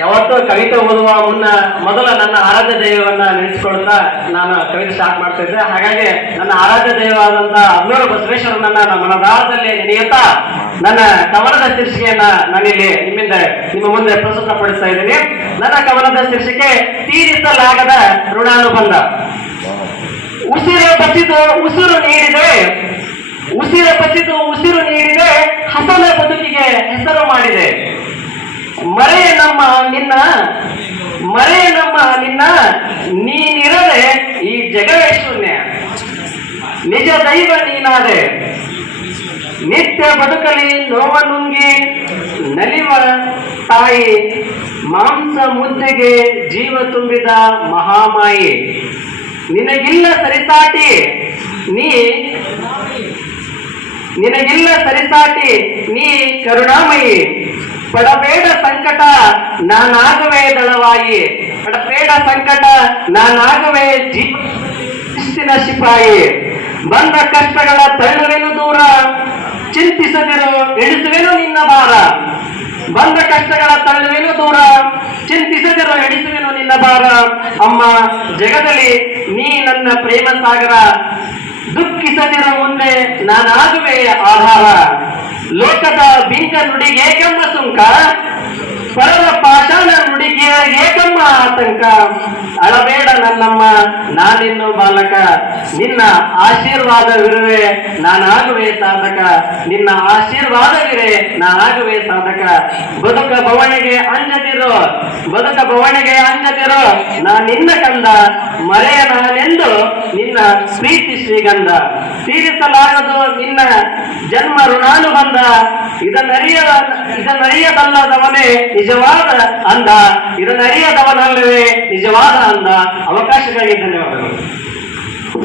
ಯಾವತ್ತೂ ಕವಿತೆ ಓದುವ ಮುನ್ನ ಮೊದಲ ನನ್ನ ಆರಾಧ್ಯ ದೈವವನ್ನ ನೆನೆಸಿಕೊಳ್ತಾ ನಾನು ಕವಿತೆ ಸ್ಟಾರ್ಟ್ ಮಾಡ್ತಾ ಇದ್ದೆ. ಹಾಗಾಗಿ ನನ್ನ ಆರಾಧ್ಯ ದೈವವಾದಂತ ಅಬ್ನೂರು ಬಸವೇಶ್ವರನನ್ನ ನಮ್ಮ ಮನದಾಳದಲ್ಲಿ ನೆನೆಯುತ್ತಾ ನನ್ನ ಕವನದ ಶೀರ್ಷಿಕೆಯನ್ನ ನಾನಿಲ್ಲಿ ನಿಮ್ಮ ಮುಂದೆ ಪ್ರಸ್ತುತಪಡಿಸ್ತಾ ಇದ್ದೀನಿ. ನನ್ನ ಕವನದ ಶೀರ್ಷಿಕೆ ತೀರಿಸಲಾಗದ ಋಣಾನುಬಂಧ. ಉಸಿರು ಬಸಿದು ಉಸಿರು ನೀಡಿದೆ, ಉಸಿರು ಬಸಿದು ಉಸಿರು ನೀಡಿದೆ, ಹಸನ ಬದುಕಿಗೆ ಹೆಸರು ಮಾಡಿದೆ. ಮರೆ ನಮ್ಮ ನಿನ್ನ ನೀನಿರದೆ ಈ ಜಗವೇ ಶೂನ್ಯ, ನಿಜ ದೈವ ನೀನಾದೆ. ನಿತ್ಯ ಬದುಕಲಿ ನೋವ ನುಂಗಿ ನಲಿವ ತಾಯಿ, ಮಾಂಸ ಮುದ್ದೆಗೆ ಜೀವ ತುಂಬಿದ ಮಹಾಮಾಯಿ. ನಿನಗಿಲ್ಲ ಸರಿಸಾಟಿ ನೀ ಕರುಣಾಮಯಿ. ಪಡಬೇಡ ಸಂಕಟ ನಾನಾಗುವೆ ದಳವಾಯಿ, ಪಡಬೇಡ ಸಂಕಟ ನಾನಾಗುವೆ ಶಿಸ್ತಿನ ಸಿಪಾಯಿ. ಬಂದ ಕಷ್ಟಗಳ ತಳ್ಳುವೆನು ದೂರ, ಚಿಂತಿಸದಿರು ಎಣಿಸುವೆನು ನಿನ್ನ ಭಾರ. ಬಂದ ಕಷ್ಟಗಳ ತಳ್ಳುವೆನು ದೂರ, ಚಿಂತಿಸದಿರು ಎಣಿಸುವೆನು ನಿನ್ನ ಭಾರ. ಅಮ್ಮ ಜಗದಲ್ಲಿ ನೀ ನನ್ನ ಪ್ರೇಮ ಸಾಗರ, ದುಃಖಿಸದಿರ ಮುಂದೆ ನಾನಾಗುವೆ ಆಧಾರ. ಲೋಕದ ಬಿಂಕ ನುಡಿಗೆ ಏಕಮ್ಮ ಸುಂಕ, ಪರರ ಪಾಷಾಣ ನುಡಿಗೆ ಏಕಮ್ಮ ಆತಂಕ. ಅಳಬೇಡ ನನ್ನಮ್ಮ ನಾನಿನ್ನು ಬಾಲಕ, ನಿನ್ನ ಆಶೀರ್ವಾದವಿರುವೆ ನಾನಾಗುವೆ ಸಾಧಕ. ನಿನ್ನ ಆಶೀರ್ವಾದವಿರೆ ನಾನಾಗುವೆ ಸಾಧಕ. ಬದುಕ ಬವಣೆಗೆ ಅಂಜದಿರು, ಬದುಕ ಬವಣೆಗೆ ಅಂಜದಿರು, ನಾ ನಿನ್ನ ಕಂದ ಮರೆಯ ನಾನೆಂದು ನಿನ್ನ ಪ್ರೀತಿ ಶ್ರೀಗಂಧ. ತೀರಿಸಲಾಗದು ನಿನ್ನ ಜನ್ಮ ಋಣಾನುಬಂಧ, ಇದನ್ನರಿಯದಲ್ಲದವನೇ ನಿಜವಾದ ಅಂದ, ಇದನ್ನರಿಯದವನಲ್ಲವೇ ನಿಜವಾದ ಅಂದ. ಅವಕಾಶಕ್ಕಾಗಿ ಧನ್ಯವಾದಗಳು.